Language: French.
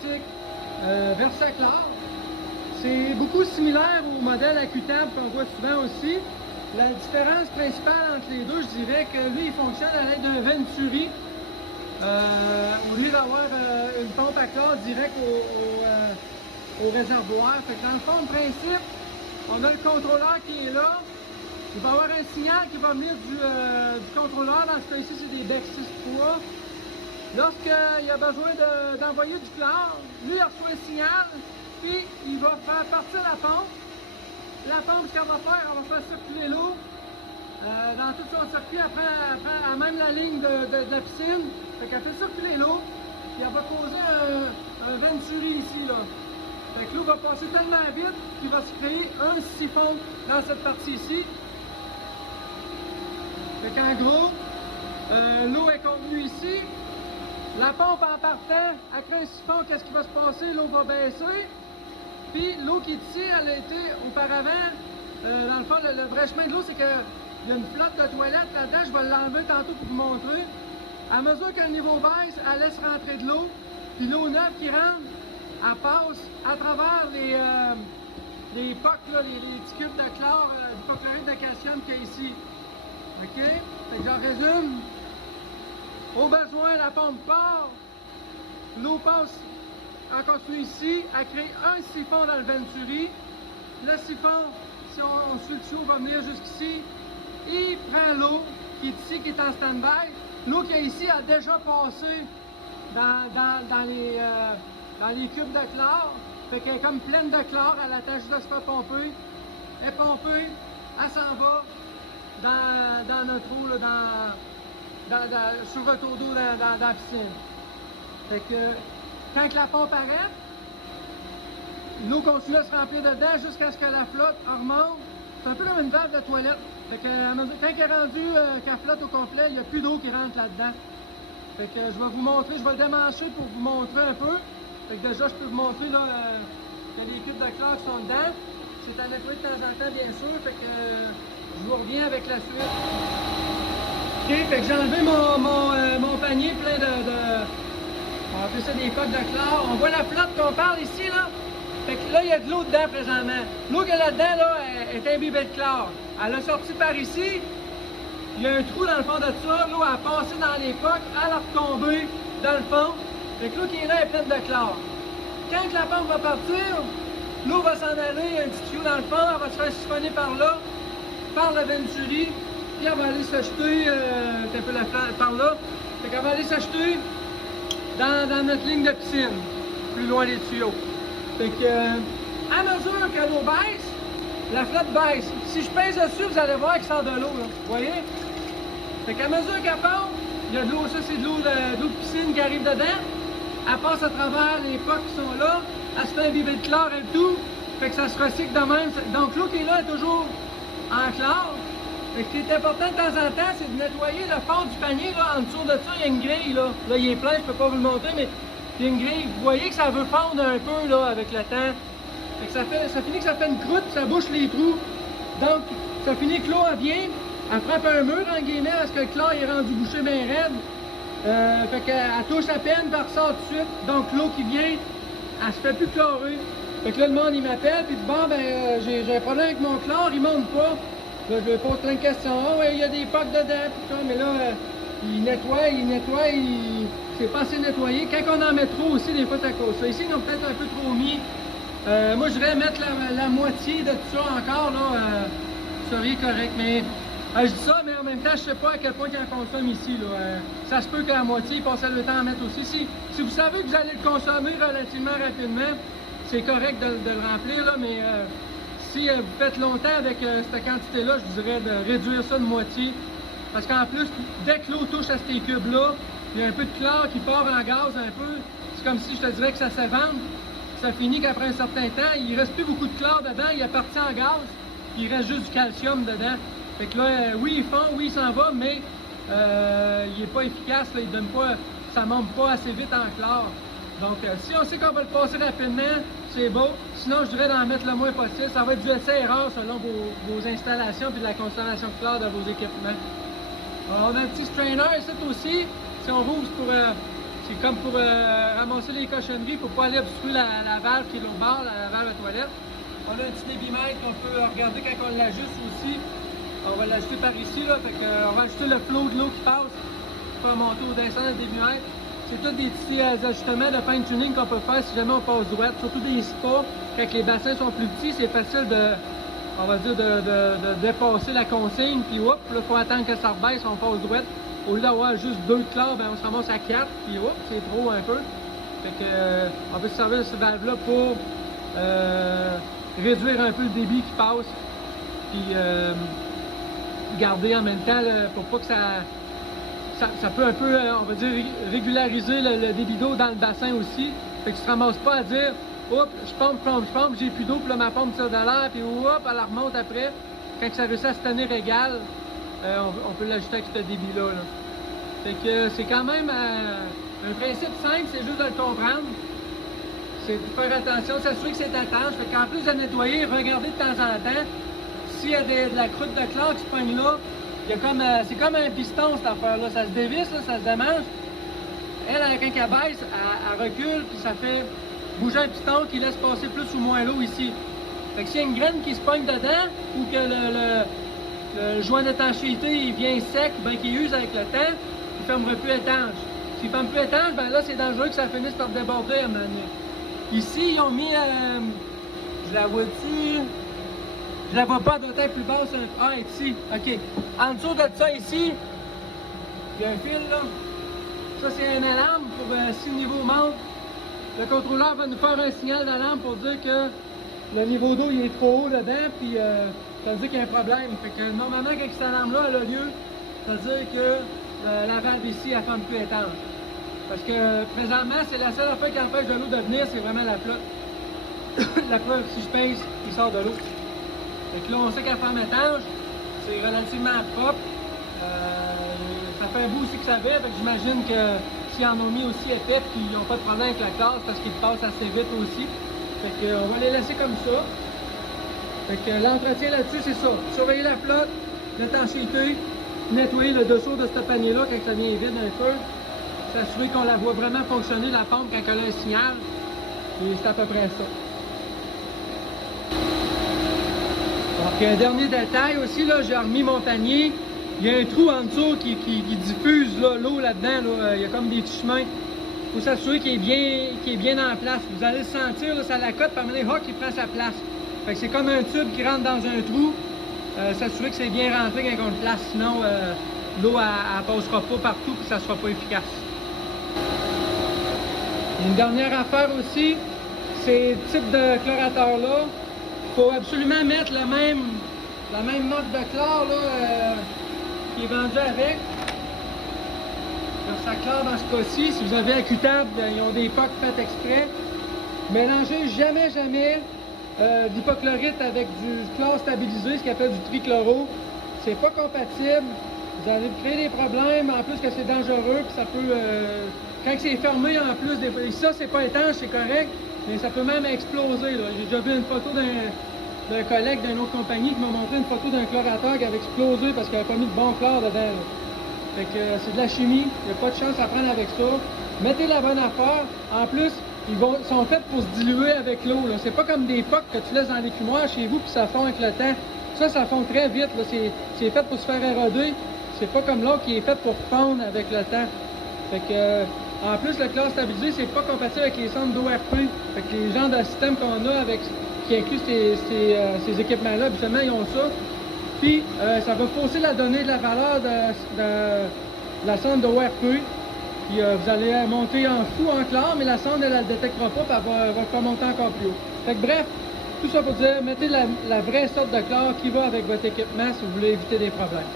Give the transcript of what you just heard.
pneumatique Versaclar. C'est beaucoup similaire au modèle AccuTab qu'on voit souvent aussi. La différence principale entre les deux, je dirais que lui, il fonctionne à l'aide d'un Venturi. Au lieu d'avoir une pompe à chlore direct au réservoir. Fait que dans le fond, le principe, on a le contrôleur qui est là. Il va y avoir un signal qui va venir du contrôleur. Dans ce cas-ci, c'est des BEC 6.3. Lorsqu'il a besoin d'envoyer du chlore, lui, il reçoit un signal, puis il va faire partir la pompe. La pompe, ce qu'elle va faire, elle va faire circuler l'eau dans tout son circuit, après à même la ligne de la piscine. Fait qu'elle fait circuler l'eau, puis elle va poser un Venturi ici, là. Fait que l'eau va passer tellement vite qu'il va se créer un siphon dans cette partie-ci. Fait qu'en gros, l'eau est contenue ici. La pompe en partant, après un siphon, qu'est-ce qui va se passer? L'eau va baisser. Puis l'eau qui est ici, elle a été auparavant, dans le fond, le vrai chemin de l'eau, c'est qu'il y a une flotte de toilette là-dedans. Je vais l'enlever tantôt pour vous montrer. À mesure que le niveau baisse, elle laisse rentrer de l'eau. Puis l'eau neuve qui rentre, elle passe à travers les pocs, là, les petits cubes de chlore, du hypochlorite de calcium qu'il y a ici. OK? Fait que j'en résume. Au besoin, la pompe part. L'eau passe encore ici, elle crée un siphon dans le Venturi. Le siphon, si on suit le tuyau, va venir jusqu'ici. Il prend l'eau qui est ici, qui est en stand-by. L'eau qui est ici a déjà passé dans les cubes de chlore. Fait qu'elle est comme pleine de chlore, elle attend juste de se faire pomper. Elle est pompée, elle s'en va dans notre eau, là, sur le retour d'eau dans la piscine. Fait que quand la pompe arrête, l'eau continue à se remplir dedans jusqu'à ce que la flotte remonte. C'est un peu comme une valve de toilette. Fait que, quand elle est rendue, qu'elle flotte au complet, il n'y a plus d'eau qui rentre là-dedans. Fait que je vais vous montrer, je vais le démancher pour vous montrer un peu. Fait que déjà, je peux vous montrer là, qu'il y a des cubes de chlore qui sont dedans. C'est à nettoyer de temps en temps, bien sûr. Fait que je vous reviens avec la suite. Ok, fait que j'ai enlevé mon panier plein on va appeler ça des coques de chlore. On voit la flotte qu'on parle ici, là. Fait que là, il y a de l'eau dedans présentement. L'eau qu'il y a là-dedans, là, est imbibée de chlore. Elle a sorti par ici. Il y a un trou dans le fond de ça. L'eau a passé dans les coques, elle a retombé dans le fond. Fait que l'eau qui est là est pleine de chlore. Quand la pompe va partir, l'eau va s'en aller, il y a un petit tuyau dans le fond, elle va se faire siphonner par là, par le Venturi, puis elle va aller s'acheter un peu la flamme par là. Fait qu'elle va aller s'acheter dans notre ligne de piscine, plus loin des tuyaux. Fait que, à mesure que l'eau baisse, la flotte baisse. Si je pèse dessus, vous allez voir qu'il sort de l'eau, vous voyez? Fait qu'à mesure qu'elle pompe, il y a de l'eau, ça c'est de l'eau de piscine qui arrive dedans. Elle passe à travers les pocs qui sont là, elle se fait imbiber de chlore et tout. Fait que ça se recycle de même. Donc l'eau qui est là est toujours en chlore. Fait que ce qui est important de temps en temps, c'est de nettoyer le fond du panier. Là. En dessous de ça, il y a une grille. Là, il est plein, je peux pas vous le montrer, mais il y a une grille. Vous voyez que ça veut fondre un peu là, avec le temps. Fait que ça finit que ça fait une croûte, ça bouche les trous. Donc, ça finit que l'eau elle vient, elle frappe un mur en guillemets parce que le chlore est rendu bouché bien raide. Fait qu'elle touche à peine, puis elle ressort tout de suite. Donc l'eau qui vient, elle se fait plus chlorer. Fait que là, le monde il m'appelle, puis il dit bon ben j'ai un problème avec mon chlore, il monte pas. Là, je lui pose plein de questions. Oh, ouais, il y a des pocs dedans, puis ça, mais là, il nettoie, c'est pas assez nettoyé. Quand on en met trop aussi, des fois, c'est à cause de ça. Ici, ils ont peut-être un peu trop mis. Moi, je vais mettre la moitié de tout ça encore, là, serait correct. Mais je dis ça, mais en même temps, je sais pas à quel point ils en consomment ici. Là. Ça se peut qu'à la moitié, ils passent le temps à mettre aussi. Si vous savez que vous allez le consommer relativement rapidement, c'est correct de le remplir, là, mais si vous faites longtemps avec cette quantité-là, je vous dirais de réduire ça de moitié. Parce qu'en plus, dès que l'eau touche à ces cubes-là, il y a un peu de chlore qui part en gaz un peu. C'est comme si je te dirais que ça s'évente. Ça finit qu'après un certain temps, il ne reste plus beaucoup de chlore dedans, il est parti en gaz, puis il reste juste du calcium dedans. Fait que là, oui, il fond, oui, il s'en va, mais il n'est pas efficace, là, il donne pas, ça ne monte pas assez vite en chlore. Donc, si on sait qu'on va le passer rapidement, c'est beau. Sinon, je dirais d'en mettre le moins possible. Ça va être du essai-erreur selon vos installations et de la consommation de chlore de vos équipements. Alors, on a un petit strainer ici aussi. Si on rouvre, C'est comme pour ramasser les cochonneries, pour pas aller obstruer la valve qui est l'autre bord, la valve à toilette. On a un petit débitmètre qu'on peut regarder quand on l'ajuste aussi. On va l'ajuster par ici, là, fait que, on va ajuster le flot de l'eau qui passe pour monter ou descendre le débitmètre. C'est tous des petits ajustements de fine tuning qu'on peut faire si jamais on passe droite. Surtout des spas, quand les bassins sont plus petits, c'est facile de, on va dire, de dépasser la consigne, puis hop, là, il faut attendre que ça rebaisse, on passe droite. Au lieu d'avoir juste 2 clars, ben, on se ramasse à 4, puis hop, c'est trop un peu. Fait que, on peut se servir de cette valve-là pour réduire un peu le débit qui passe, puis garder en même temps, là, pour pas que ça peut un peu, on va dire, régulariser le débit d'eau dans le bassin aussi. Fait que tu te ramasses pas à dire, hop, je pompe, j'ai plus d'eau, puis là ma pompe tire de l'air, puis hop, elle remonte après. Quand ça réussit à se tenir égal, on peut l'ajouter avec ce débit-là. Là. Fait que c'est quand même un principe simple, c'est juste de le comprendre. C'est de faire attention, s'assurer que c'est étanche. Fait qu'en plus de nettoyer, regardez de temps en temps. S'il y a de la croûte de chlore qui se pogne là, c'est comme un piston cette affaire-là. Ça se dévisse, là, ça se démange. Elle, quand elle baisse, elle recule, puis ça fait bouger un piston qui laisse passer plus ou moins l'eau ici. Fait que s'il y a une graine qui se pogne dedans, ou que le joint d'étanchéité il vient sec, ben qu'il use avec le temps, il ne fermera plus étanche. S'il ne ferme plus étanche, ben là c'est dangereux que ça finisse par déborder à un moment donné. Ici, ils ont mis, je la vois-tu? Je la vois pas, elle doit être plus basse. Ah, ici, ok. En dessous de ça ici, il y a un fil là. Ça c'est une alarme pour si le niveau monte. Le contrôleur va nous faire un signal d'alarme pour dire que le niveau d'eau il est trop haut dedans, puis ça veut dire qu'il y a un problème. Fait que normalement, quand cette alarme-là a lieu, ça veut dire que la valve ici, elle ferme plus étanche. Parce que présentement, c'est la seule affaire qui empêche de l'eau de venir, c'est vraiment la flotte. La preuve, si je pince, il sort de l'eau. Fait que là, on sait qu'elle ferme étanche, c'est relativement propre. Ça fait un bout aussi que ça fait, fait que j'imagine que s'ils en ont mis aussi épais et qu'ils n'ont pas de problème avec la classe, parce qu'ils passent assez vite aussi. Fait que on va les laisser comme ça. Fait que l'entretien là-dessus, c'est ça. Surveiller la flotte, l'étanchéité, nettoyer le dessous de ce panier-là quand ça vient vide un peu. S'assurer qu'on la voit vraiment fonctionner, la pompe, quand elle a un signal. Et c'est à peu près ça. Donc, un dernier détail aussi, là, j'ai remis mon panier. Il y a un trou en dessous qui diffuse l'eau là-dedans. Là. Il y a comme des petits chemins. Il faut s'assurer qu'il est bien en place. Vous allez le sentir, là, ça la cote, par moment donné, il prend sa place. Fait que c'est comme un tube qui rentre dans un trou. S'assurer que c'est bien rentré quand on le place, sinon l'eau ne passera pas partout et ça ne sera pas efficace. Une dernière affaire aussi, ces types de chlorateurs-là, il faut absolument mettre la même marque de chlore là, qui est vendue avec. Ça chlore dans ce cas-ci. Si vous avez AccuTab, ils ont des pocs faites exprès. Mélangez jamais d'hypochlorite avec du chlore stabilisé, ce qu'on appelle du trichloro. C'est pas compatible. Vous allez créer des problèmes, en plus que c'est dangereux, puis ça peut... quand c'est fermé en plus, ça c'est pas étanche, c'est correct, mais ça peut même exploser. J'ai déjà vu une photo d'un collègue d'une autre compagnie qui m'a montré une photo d'un chlorateur qui avait explosé parce qu'il n'avait pas mis de bon chlore dedans. Là. Fait que c'est de la chimie, il n'y a pas de chance à prendre avec ça. Mettez la bonne affaire. En plus, ils sont faits pour se diluer avec l'eau. C'est pas comme des pocs que tu laisses dans l'écumoire chez vous puis ça fond avec le temps. Ça fond très vite. C'est fait pour se faire éroder. C'est pas comme l'autre qui est fait pour fondre avec le temps. Fait que, en plus, le chlore stabilisé, c'est pas compatible avec les sondes d'ORP. Fait que les genres de systèmes qu'on a qui incluent ces équipements-là, habituellement, ils ont ça. Puis, ça va fausser la donnée de la valeur de la sonde d'ORP. Puis, vous allez monter en fou en chlore, mais la sonde, elle ne le détectera pas, puis elle va pas monter encore plus haut. Fait que, bref, tout ça pour dire, mettez la vraie sorte de chlore qui va avec votre équipement si vous voulez éviter des problèmes.